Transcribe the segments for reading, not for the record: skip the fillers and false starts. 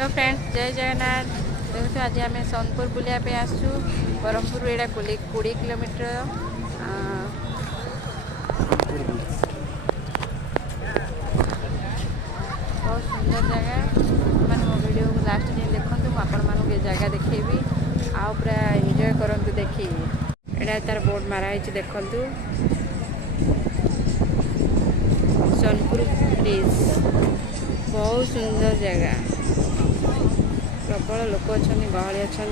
Hello friends, जय जगन्नाथ। देखो आज आम सोनपुर बुलाया आसू। ब्रह्मपुर एटा 20 किलोमीटर। बहुत सुंदर जगह। मैंने मो वीडियो को लास्ट दिन देखते मुझे जगह देखेबी आउ पूरा एंजॉय करंतु देखी। एटा तार बोर्ड माराई देखु सोनपुर ब्रिज। बहुत सुंदर जगह, प्रबल लोक अच्छा गहली अच्छा।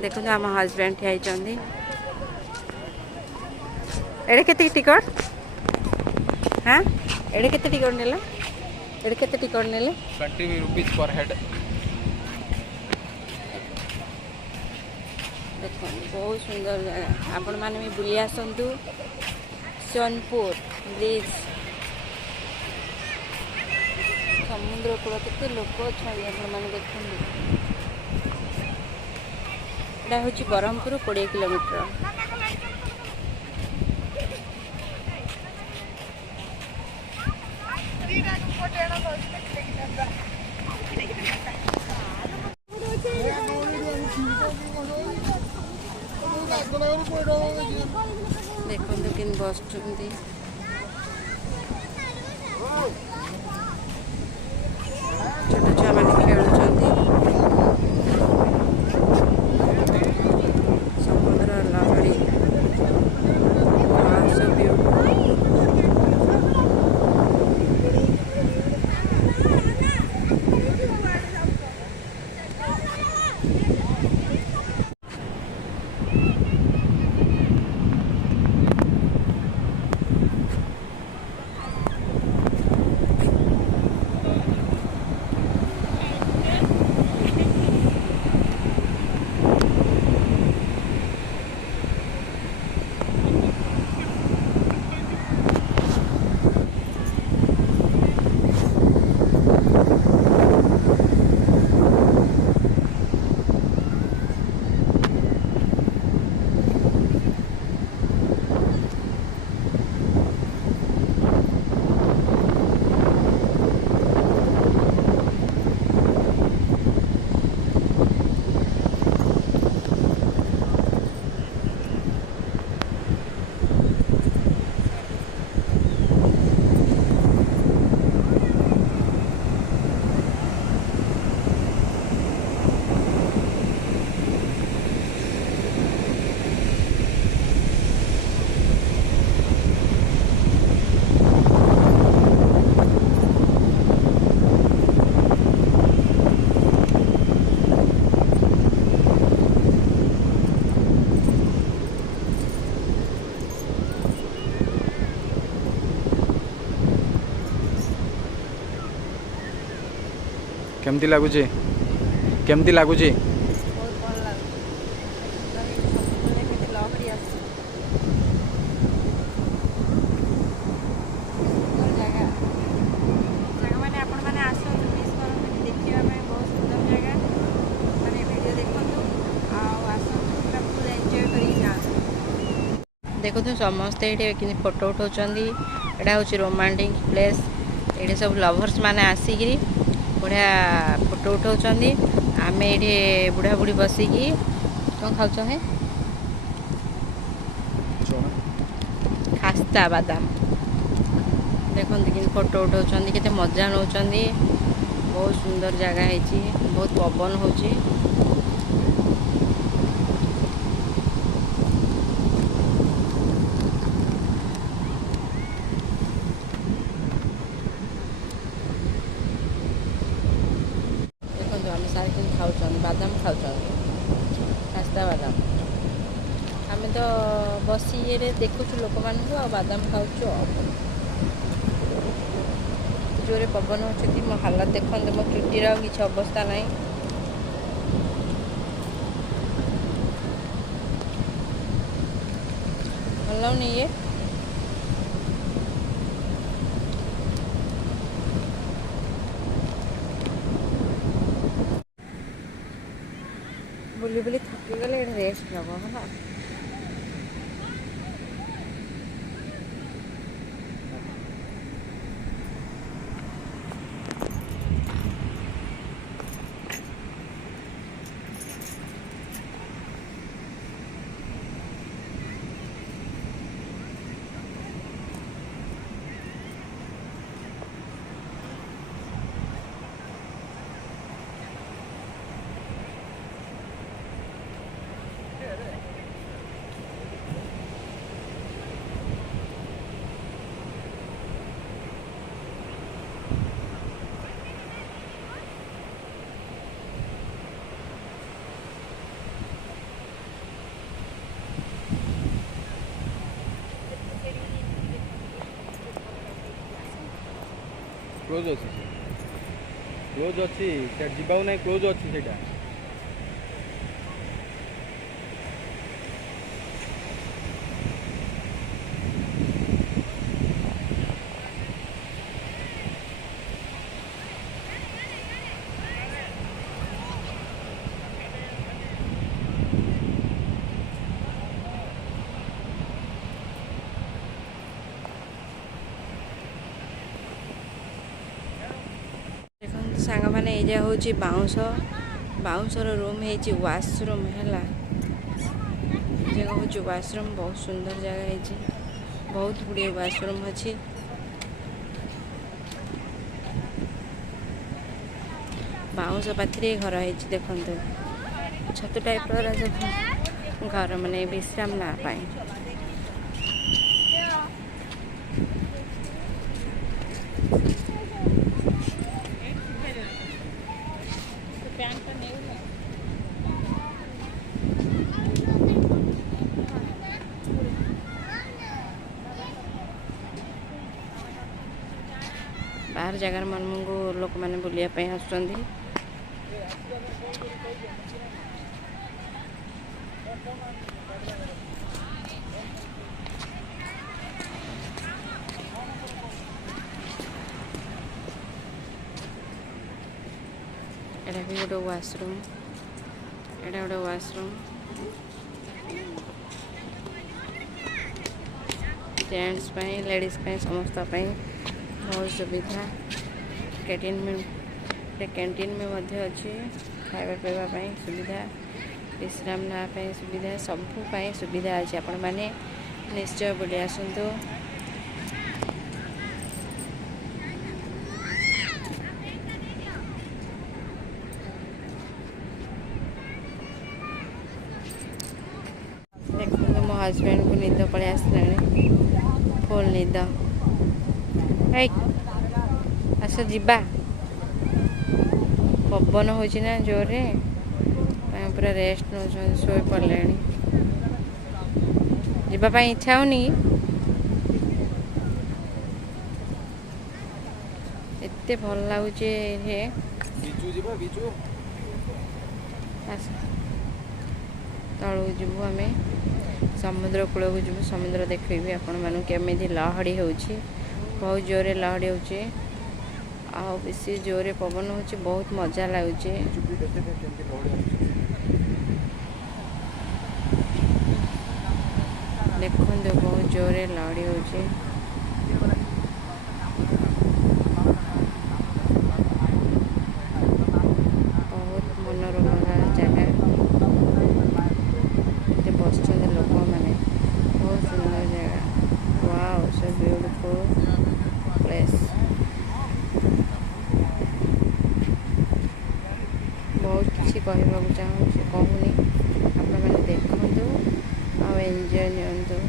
देखो आम हजबैंड ठिया एड़े केते टिकट। हाँ एड़े केते टिकट नेला? एड़े केते टिकट नेले? 20 rupees per head। देखो बहुत सुंदर जगह, आपण माने भी बुली आसंतु। सोनपुर ब्रिज, समुद्र कूल केते लोक अच्छा आपण माने देखंतु। एटा होची ब्रह्मपुर 20 किलोमीटर। देखो कि बस छोटे छुआ मैंने खेलुंट समुद्र लहड़ी। केमती लगुच केमती लगुच? बहुत भल लगे जगह मैंने आपण मैंने आसतु मिस करते देखा बहुत सुंदर जगह। मैंने वीडियो देखु आसतु पूरा फुल एंजॉय कर देखु समस्ते ये फोटो उठाऊँ। यहाँ हूँ रोमांटिक प्लेस। ये सब लवर्स मैंने आसिक बढ़िया फोटो उठाऊँ। आम ये बुढ़ा बुढ़ी बसिकी कौन खाऊ है खास्ता बादाम। देखते कि फोटो उठाऊँ केते मजा नौ। बहुत सुंदर जगह है, बहुत पवन हो। खाऊ बादाम खाऊ खास्ता बादाम। आम तो बसी ये देखु लोक मान बादाम खाऊ। जोरे पवन हो मो हालत देखते मो चुटीर किसी अवस्था ना। भल लगुनि ये ବୁଲି ବୁଲି ଥକିଗଲେ ଏଠି ରେଷ୍ଟ ନେବ ହେଲା। କ୍ଲୋଜ୍ ଅଛି କ୍ଲୋଜ୍ ଅଛି ସେଟା ଯିବାକୁ ନାହିଁ କ୍ଲୋଜ୍ ଅଛି ସେଇଟା। ଦେଖନ୍ତୁ ସାଙ୍ଗମାନେ ଏଇଟା ହେଉଛି ବାଉଁଶର ରୁମ୍ ହେଇଛି ୱାସରୁମ୍ ହେଲା। ଜାଗା ହେଉଛି ୱାସରୁମ୍, ବହୁତ ସୁନ୍ଦର ଜାଗା ହେଇଛି। ବହୁତ ଗୁଡ଼ିଏ ୱାସରୁମ୍ ଅଛି। ବାଉଁଶ ପାଥିରେ ଘର ହେଇଛି ଦେଖନ୍ତୁ। ଛତୁ ଟାଇପ୍ର ଘର ମାନେ ବିଶ୍ରାମ ନେବା ପାଇଁ। ବାହାର ଜାଗାର ମାନଙ୍କୁ ଲୋକମାନେ ବୁଲିବା ପାଇଁ ଆସୁଛନ୍ତି। ଏଟା ବି ଗୋଟେ ୱାସରୁମ୍। ଏଟା ଗୋଟେ ୱାସରୁମ୍। जेंट्स ପାଇଁ लेडीज ପାଇଁ समस्त ପାଇଁ बहुत सुविधा। कैंटीन में मध्य अच्छी खाଇବା ପିଇବା ପାଇଁ ସୁବିଧା, विश्राम ନେବା ପାଇଁ ସୁବିଧା, ସବୁ ପାଇଁ ସୁବିଧା ଅଛି। ଆପଣମାନେ ନିଶ୍ଚୟ ବୁଲି ଆସନ୍ତୁ। ଦେଖନ୍ତୁ ମୋ ହଜବେଣ୍ଡକୁ ନିଦ ପଳେଇ ଆସିଲାଣି, ଫୁଲ୍ ନିଦ। ହେଇ ଆସ ଯିବା। ପବନ ହେଉଛି ନା ଜୋରରେ, ପୁରା ରେଷ୍ଟ ନେଉଛନ୍ତି, ଶୋଇ ପଡ଼ିଲେଣି। ଯିବା ପାଇଁ ଇଚ୍ଛା ହେଉନି। ଏତେ ଭଲ ଲାଗୁଛି ଯେ ତଳକୁ ଯିବୁ, ଆମେ ସମୁଦ୍ର କୂଳକୁ ଯିବୁ। ସମୁଦ୍ର ଦେଖେଇବି ଆପଣମାନଙ୍କୁ କେମିତି ଲହଡ଼ି ହେଉଛି। ବହୁତ ଜୋରରେ ଲହଡ଼ି ହେଉଛି ଆଉ ବେଶୀ ଜୋରରେ ପବନ ହେଉଛି। ବହୁତ ମଜା ଲାଗୁଛି। ଦେଖନ୍ତୁ ବହୁତ ଜୋରରେ ଲହଡ଼ି ହେଉଛି। ବହୁତ ମନୋରମ ଜାଗା। ଏଠି ବସିଛନ୍ତି ଲୋକମାନେ। ବହୁତ ସୁନ୍ଦର ଜାଗା। Wow, so beautiful place. ବହୁତ କିଛି କହିବାକୁ ଚାହୁଁଛି, କହୁନି। ଆପଣମାନେ ଦେଖନ୍ତୁ ଆଉ ଏନ୍ଜୟ ନିଅନ୍ତୁ।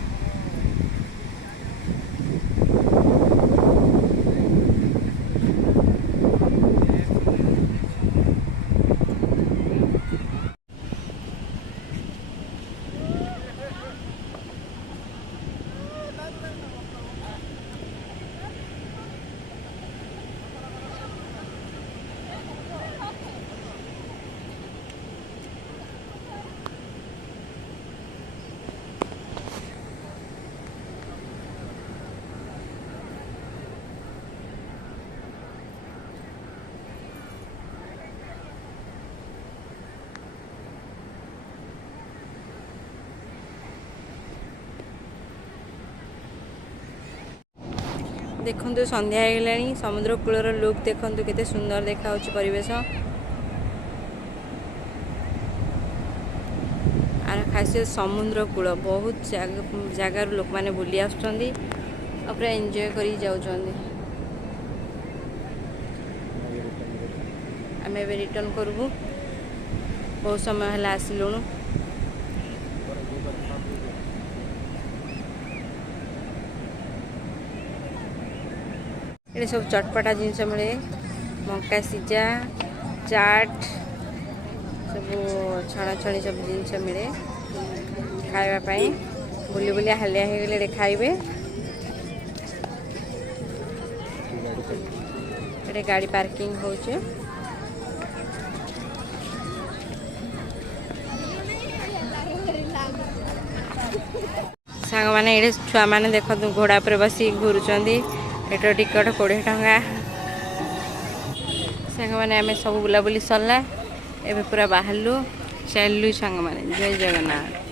ଦେଖନ୍ତୁ ସନ୍ଧ୍ୟା ହେଇଗଲାଣି ସମୁଦ୍ର କୂଳର ଲୁକ୍ ଦେଖନ୍ତୁ କେତେ ସୁନ୍ଦର ଦେଖାଯାଉଛି ପରିବେଶ। ଆର ଖାସିୟତ ସମୁଦ୍ର କୂଳ ବହୁତ ଜାଗାରୁ ଲୋକମାନେ ବୁଲି ଆସୁଛନ୍ତି ଆଉ ପୁରା ଏନ୍ଜୟ କରିକି ଯାଉଛନ୍ତି। ଆମେ ଏବେ ରିଟର୍ନ କରିବୁ ବହୁତ ସମୟ ହେଲା ଆସିଲୁଣୁ। ଏଠି ସବୁ ଚଟପଟା ଜିନିଷ ମିଳେ ମକା ସିଝା ଚାଟ୍ ସବୁ ଛଣାଛଣି ସବୁ ଜିନିଷ ମିଳେ ଖାଇବା ପାଇଁ। ବୁଲି ବୁଲି ହାଲିଆ ହେଇଗଲେ ଏଠି ଖାଇବେ। ଏଠି ଗାଡ଼ି ପାର୍କିଂ ହେଉଛି। ସାଙ୍ଗମାନେ ଏଠି ଛୁଆମାନେ ଦେଖନ୍ତୁ ଘୋଡ଼ା ଉପରେ ବସିକି ଘୁରୁଛନ୍ତି। ଏଠର ଟିକଟ 20 ଟଙ୍କା। ସାଙ୍ଗମାନେ ଆମେ ସବୁ ବୁଲାବୁଲି ସରିଲା ଏବେ ପୁରା ବାହାରିଲୁ ଚାଲିଲୁ ସାଙ୍ଗମାନେ। ଜୟ ଜଗନ୍ନାଥ।